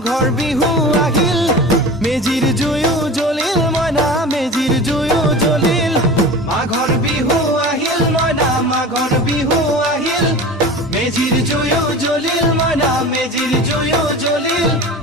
মাঘৰ বিহু আহিল মেজিৰ জুয়ো জ্বলিল মইনা মেজিৰ জুয়ো জ্বলিল মাঘৰ বিহু আহিল মইনা মাঘৰ বিহু আহিল মেজিৰ জুয়ো জ্বলিল মইনা মেজিৰ জুয়ো জ্বলিল